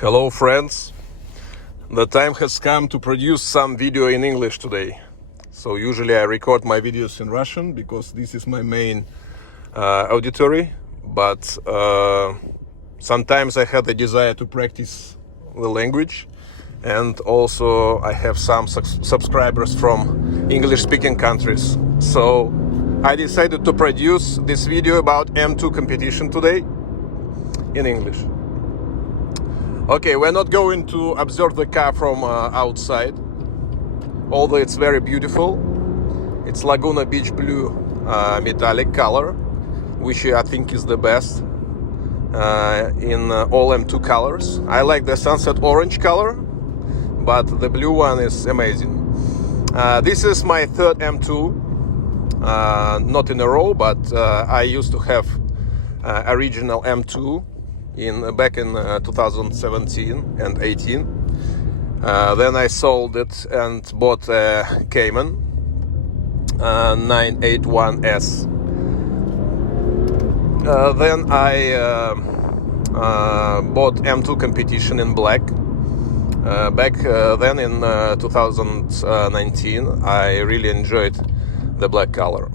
Hello friends, the time has come to produce some video in English today. So usually I record my videos in Russian because this is my main auditory, but sometimes I had the desire to practice the language, and also I have some subscribers from English-speaking countries. So I decided to produce this video about M2 competition today in English. Okay, we're not going to observe the car from outside, although it's very beautiful. It's Laguna Beach blue metallic color, which I think is the best in all M2 colors. I like the sunset orange color, but the blue one is amazing. This is my third M2, not in a row, but I used to have original M2 back in 2017 and 18. Then I sold it and bought a Cayman 981S. Then I bought M2 competition in black. Back then in 2019 I really enjoyed the black color,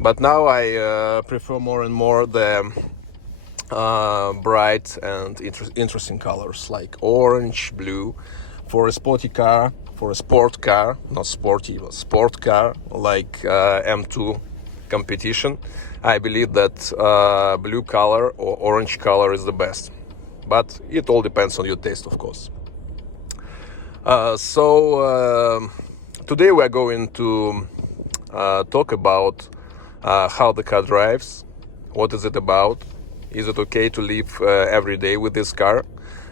but now I prefer more and more the bright and interesting colors like orange, blue, for a sporty car, for a sport car, not sporty, but sport car like M2 competition. I believe that blue color or orange color is the best, but it all depends on your taste, of course. So today we are going to talk about how the car drives, what is it about. Is it okay to live every day with this car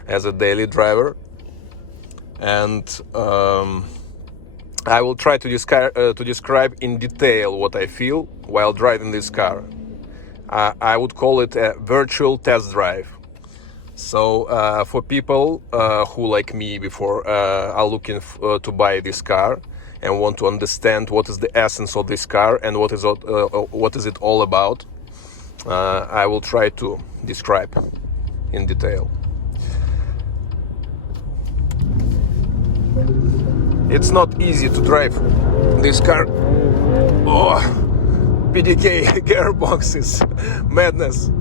as a daily driver? And I will try to describe in detail what I feel while driving this car. I would call it a virtual test drive. So for people who, like me before, are looking to buy this car and want to understand what is the essence of this car and what is it all about, I will try to describe in detail. It's not easy to drive this car. Oh, PDK gearbox is madness.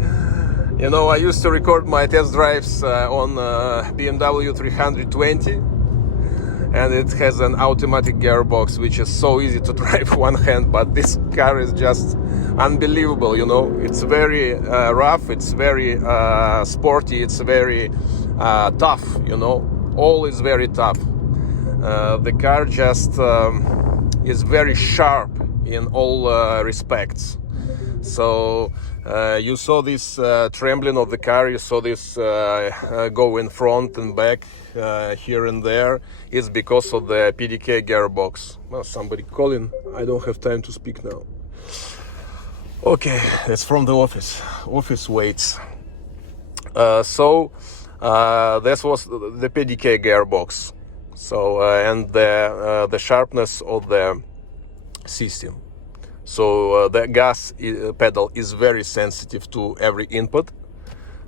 You know, I used to record my test drives on BMW 320, and it has an automatic gearbox, which is so easy to drive one hand, but this car is just unbelievable. You know, it's very rough, it's very sporty, it's very tough. You know, all is very tough. The car just is very sharp in all respects. So you saw this trembling of the car, you saw this go in front and back here and there. It's because of the PDK gearbox. Well, somebody calling, I don't have time to speak now. Okay, it's from the office waits. So this was the PDK gearbox. So and the sharpness of the system. So the gas pedal is very sensitive to every input.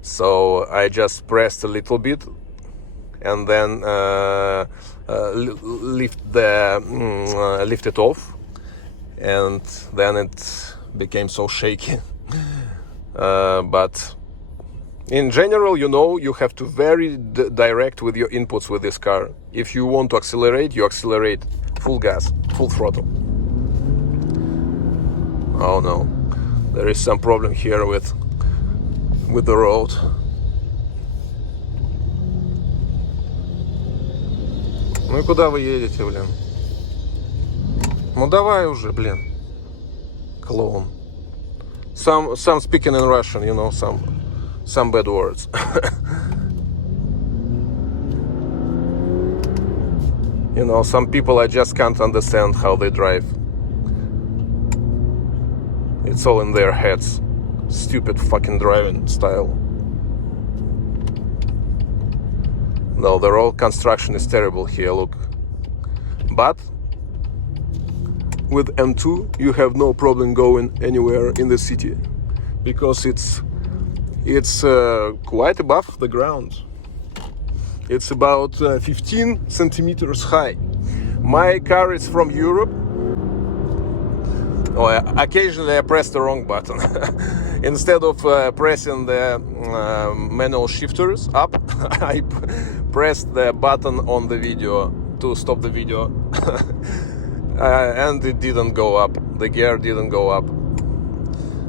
So I just pressed a little bit and then lift it off, and then it became so shaky. But in general, you know, you have to very direct with your inputs with this car. If you want to accelerate, you accelerate full gas, full throttle. Oh no, there is some problem here with the road. Ну и куда вы едете, блин? Ну давай уже, блин. Клоун. Some speaking in Russian, you know, some bad words. You know, some people I just can't understand how they drive. It's all in their heads. Stupid fucking driving style. No, the road construction is terrible here, look. But with M2 you have no problem going anywhere in the city, because it's quite above the ground. It's about 15 centimeters high. My car is from Europe. Oh, occasionally I press the wrong button. Instead of pressing the manual shifters up, I pressed the button on the video to stop the video. And it didn't go up. The gear didn't go up.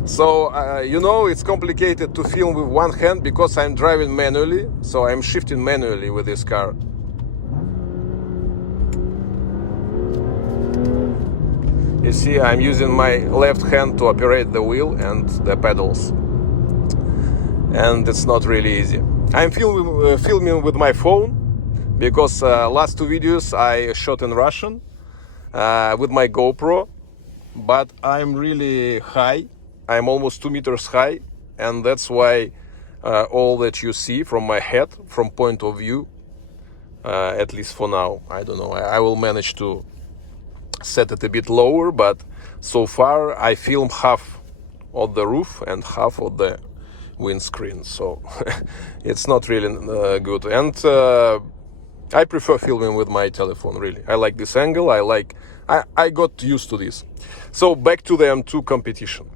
So, you know, it's complicated to film with one hand because I'm driving manually. So I'm shifting manually with this car. You see, I'm using my left hand to operate the wheel and the pedals. And it's not really easy. I'm filming with my phone because last two videos I shot in Russian with my GoPro. But I'm really high. I'm almost 2 meters high. And that's why all that you see from my head, from point of view, at least for now, I don't know, I will manage to set it a bit lower, but so far I film half of the roof and half of the windscreen, so it's not really good. And I prefer filming with my telephone, really. I like this angle. I got used to this. So back to the M2 competition.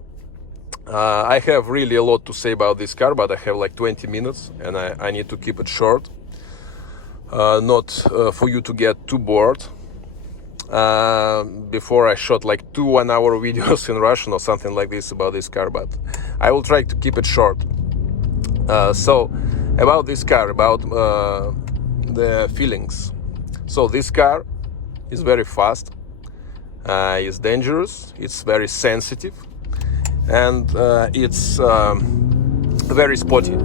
I have really a lot to say about this car, but I have like 20 minutes and I need to keep it short, not for you to get too bored. Before I shot like 2 one-hour videos in Russian or something like this about this car, but I will try to keep it short. So about this car, about the feelings. So this car is very fast, it's dangerous, it's very sensitive, and it's very sporty,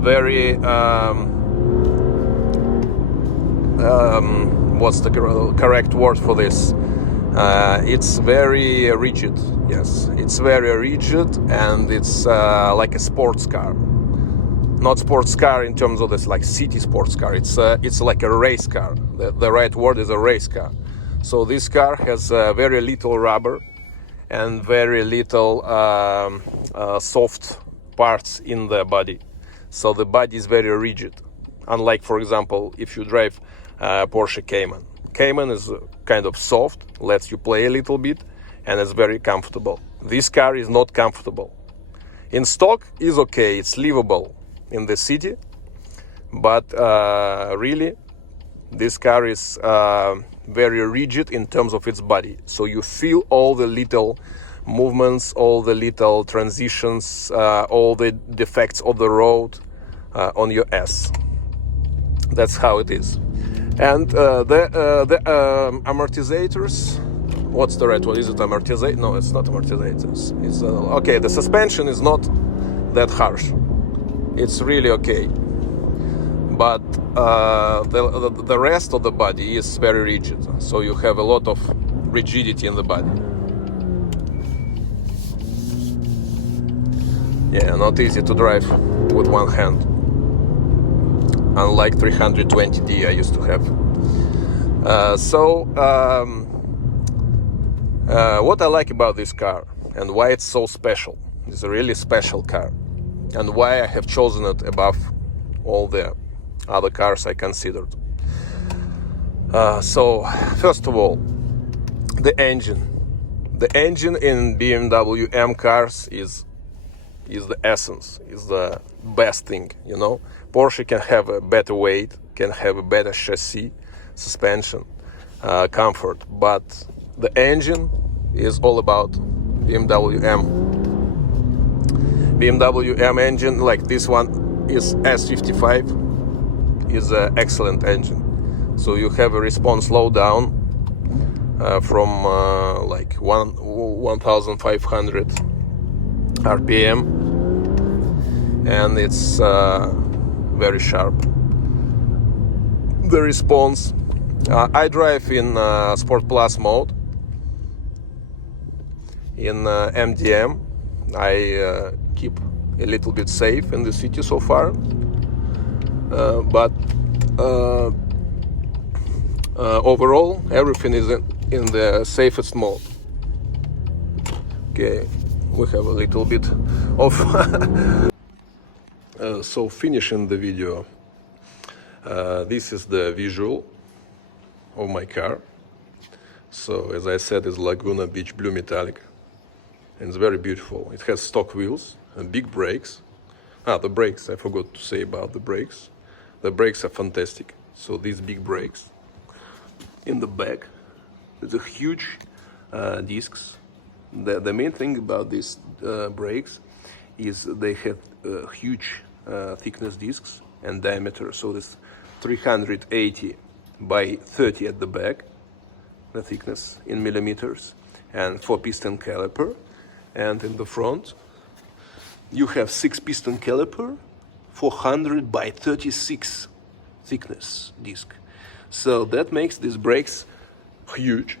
very what's the correct word for this? It's very rigid. Yes, it's very rigid, and it's like a sports car. Not sports car in terms of this like city sports car. It's like a race car. The right word is a race car. So this car has very little rubber and very little soft parts in the body. So the body is very rigid. Unlike, for example, if you drive Porsche Cayman. Cayman is kind of soft, lets you play a little bit, and it's very comfortable. This car is not comfortable. In stock is okay, it's livable in the city, but really this car is very rigid in terms of its body. So you feel all the little movements, all the little transitions, all the defects of the road on your ass. That's how it is. And the amortizators, what's the right one? Is it amortizator? No, it's not amortizators. It's okay. The suspension is not that harsh. It's really okay. But the rest of the body is very rigid. So you have a lot of rigidity in the body. Yeah, not easy to drive with one hand. Unlike 320D I used to have. What I like about this car and why it's so special, it's a really special car, and why I have chosen it above all the other cars I considered. So first of all, the engine. The engine in BMW M cars is the essence, is the best thing, you know. Porsche can have a better weight, can have a better chassis, suspension, comfort, but the engine is all about BMW M. BMW M engine, like this one is S55, is an excellent engine. So you have a response slowdown from like 1,500 RPM, and it's very sharp. The response. I drive in Sport Plus mode. In MDM, I keep a little bit safe in the city so far, but overall everything is in the safest mode. Okay, we have a little bit of So finishing the video, this is the visual of my car. So as I said, it's Laguna Beach Blue Metallic. And it's very beautiful. It has stock wheels and big brakes. The brakes, I forgot to say about the brakes. The brakes are fantastic. So these big brakes in the back, with the huge discs. The main thing about these brakes is they have huge thickness discs and diameter. So this 380 by 30 at the back, the thickness in millimeters, and 4-piston caliper. And in the front, you have 6-piston caliper, 400 by 36 thickness disc. So that makes these brakes huge,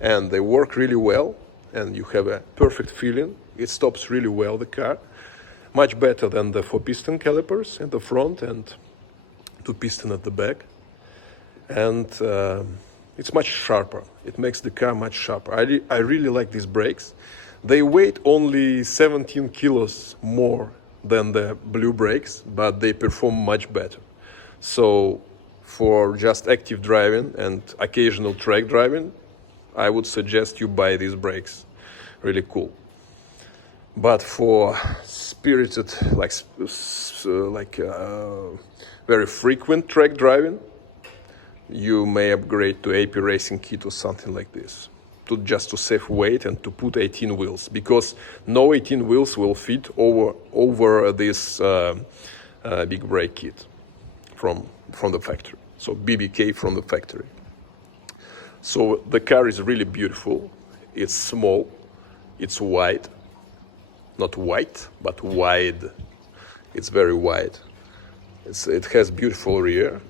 and they work really well, and you have a perfect feeling. It stops really well the car, much better than the 4-piston calipers in the front and 2-piston at the back. And it's much sharper. It makes the car much sharper. I really like these brakes. They weigh only 17 kilos more than the blue brakes, but they perform much better. So for just active driving and occasional track driving, I would suggest you buy these brakes. Really cool. But for spirited, very frequent track driving, you may upgrade to AP Racing Kit or something like this, just to save weight and to put 18 wheels, because no 18 wheels will fit over this big brake kit from the factory. So BBK from the factory. So the car is really beautiful. It's small. It's wide. Not white, but wide. It's very wide. It has beautiful rear.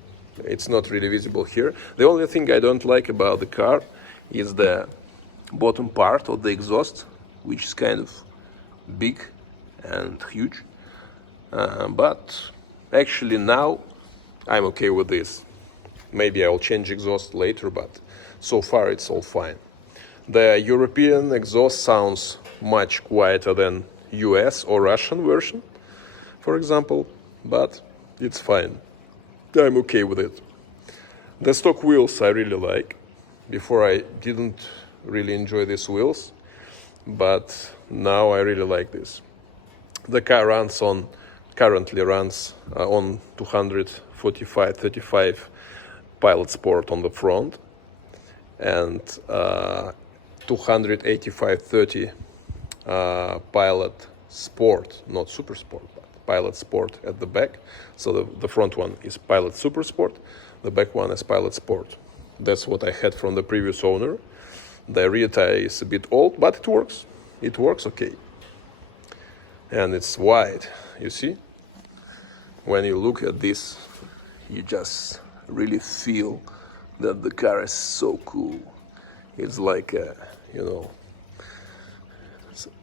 It's not really visible here. The only thing I don't like about the car is the bottom part of the exhaust, which is kind of big and huge. But actually now I'm okay with this. Maybe I'll change exhaust later, but so far it's all fine. The European exhaust sounds much quieter than US or Russian version, for example, but it's fine. I'm okay with it. The stock wheels I really like. Before I didn't really enjoy these wheels, but now I really like this. The car currently runs on 245/35 Pilot Sport on the front and 285/30 Pilot Sport, not Super Sport, but Pilot Sport at the back. So the front one is Pilot Super Sport, the back one is Pilot Sport. That's what I had from the previous owner. The rear tire is a bit old, but it works. It works okay. And it's wide, you see? When you look at this, you just really feel that the car is so cool. It's like a,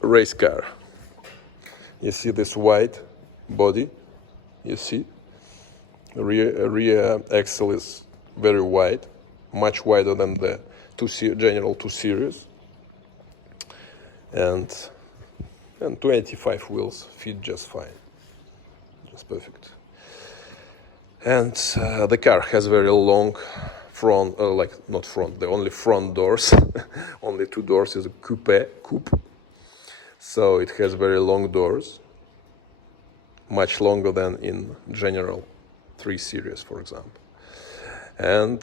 race car. You see this wide body? You see? Rear axle is very wide, much wider than the General 2 Series. And 25 wheels fit just fine. Just perfect. And the car has very long front, not front, the only front doors. Only 2 doors is a coupe. So it has very long doors, much longer than in General 3 Series, for example. And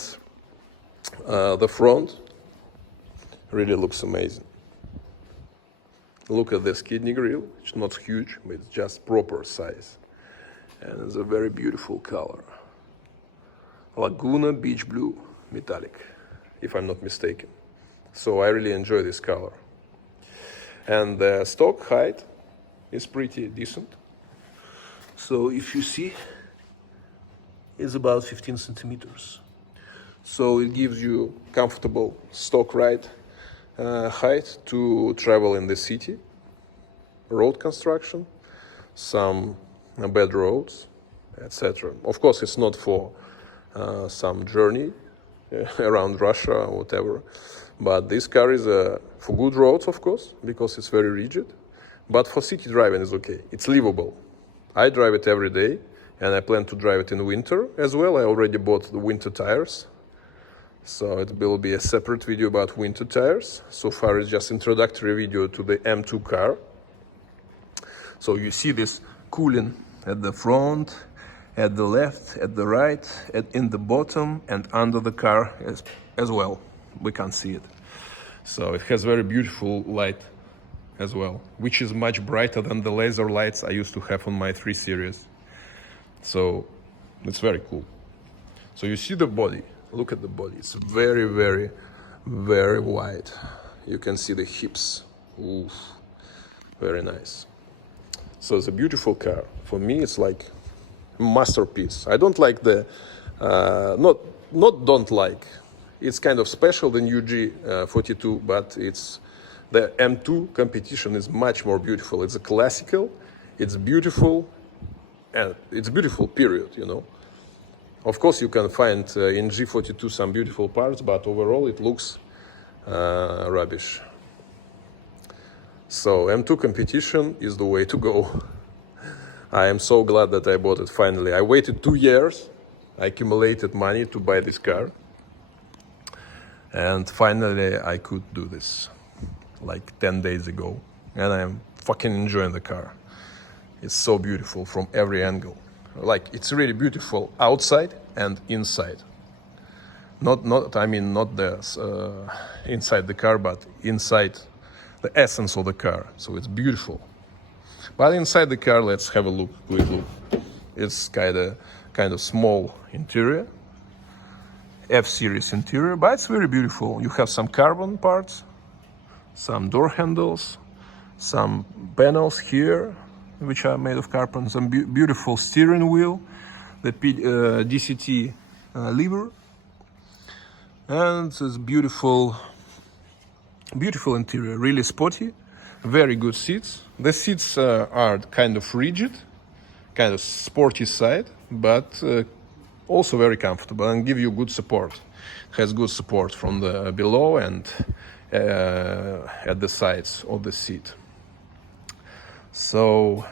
the front really looks amazing. Look at this kidney grille. It's not huge, but it's just proper size. And it's a very beautiful color. Laguna Beach Blue Metallic, if I'm not mistaken. So I really enjoy this color. And the stock height is pretty decent. So if you see, it's about 15 centimeters. So it gives you comfortable stock ride height to travel in the city, road construction, some bad roads, etc. Of course, it's not for some journey around Russia or whatever, but this car is for good roads, of course, because it's very rigid. But for city driving, it's okay. It's livable. I drive it every day, and I plan to drive it in winter as well. I already bought the winter tires, so it will be a separate video about winter tires. So far it's just introductory video to the M2 car. So you see this cooling at the front, at the left, at the right, in the bottom, and under the car as well. We can't see it. So it has very beautiful light as well, which is much brighter than the laser lights I used to have on my 3 Series. So it's very cool. So you see the body. Look at the body. It's very, very, very wide. You can see the hips. Oof. Very nice. So it's a beautiful car. For me, it's like a masterpiece. I don't like the, don't like. It's kind of special than UG42, but it's the M2 competition is much more beautiful. It's a classical, it's beautiful, and it's beautiful, period, you know. Of course, you can find in G42 some beautiful parts, but overall it looks rubbish. So M2 competition is the way to go. I am so glad that I bought it finally. I waited 2 years, I accumulated money to buy this car. And finally I could do this, like 10 days ago. And I'm fucking enjoying the car. It's so beautiful from every angle. Like, it's really beautiful outside and inside. Not the inside the car, but inside the essence of the car. So it's beautiful. But inside the car, let's have a look, quick look. It's kind of small interior. F-Series interior, but it's very beautiful. You have some carbon parts, some door handles, some panels here, which are made of carbon, some beautiful steering wheel, the DCT lever, and this beautiful interior, really sporty, very good seats. The seats are kind of rigid, kind of sporty side, but also very comfortable and give you good support. It has good support from the below and at the sides of the seat. So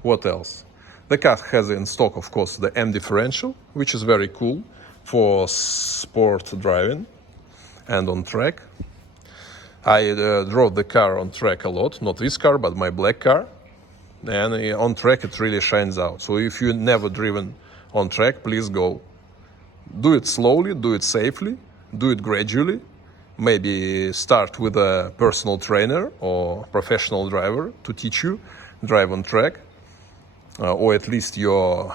what else? The car has in stock, of course, the M differential, which is very cool for sport driving and on track. I drove the car on track a lot, not this car, but my black car. And on track it really shines out. So if you've never driven on track, please go. Do it slowly, do it safely, do it gradually. Maybe start with a personal trainer or professional driver to teach you drive on track, or at least your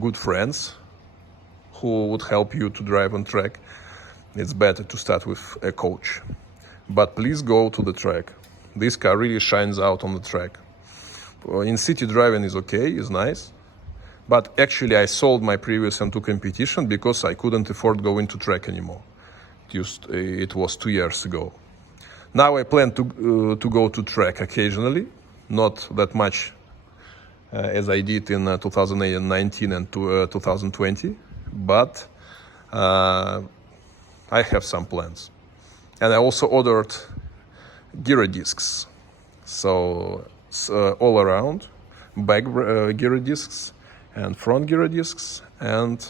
good friends who would help you to drive on track. It's better to start with a coach. But please go to the track. This car really shines out on the track. In city driving is okay, is nice. But actually I sold my previous M2 competition because I couldn't afford going to track anymore. It was 2 years ago. Now I plan to go to track occasionally, not that much as I did in 2019 and 2020, but I have some plans. And I also ordered gear discs, so all around, back gear discs and front gear discs, and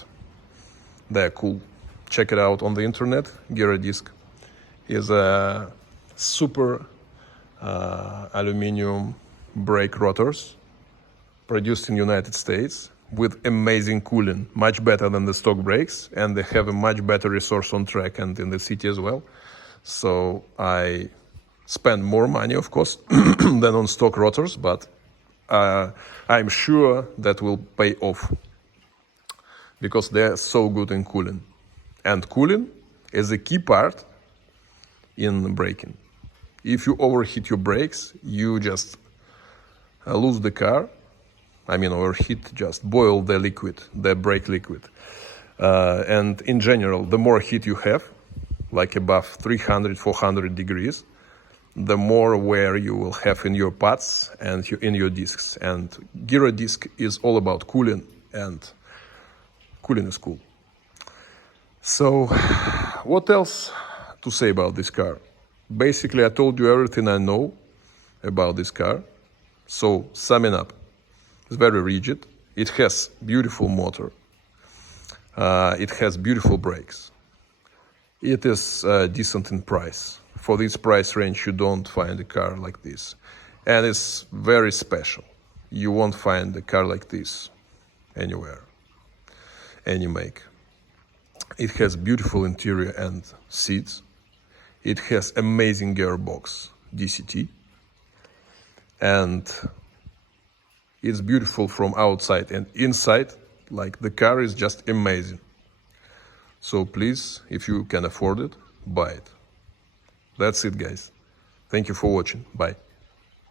they're cool. Check it out on the internet. Gear disc is a super aluminum brake rotors produced in United States with amazing cooling, much better than the stock brakes, and they have a much better resource on track and in the city as well. So I spend more money, of course, than on stock rotors, but I'm sure that will pay off because they're so good in cooling. And cooling is a key part in braking. If you overheat your brakes, you just lose the car. I mean, overheat, just boil the liquid, the brake liquid. And in general, the more heat you have, like above 300, 400 degrees, the more wear you will have in your pads and in your discs. And gyro disc is all about cooling, and cooling is cool. So what else to say about this car? Basically, I told you everything I know about this car. So summing up, It's very rigid. It has beautiful motor. It has beautiful brakes. It is decent in price. For this price range, you don't find a car like this. And it's very special. You won't find a car like this anywhere, any make. It has beautiful interior and seats. It has amazing gearbox, DCT. And it's beautiful from outside and inside. Like, the car is just amazing. So please, if you can afford it, buy it. That's it, guys. Thank you for watching. Bye.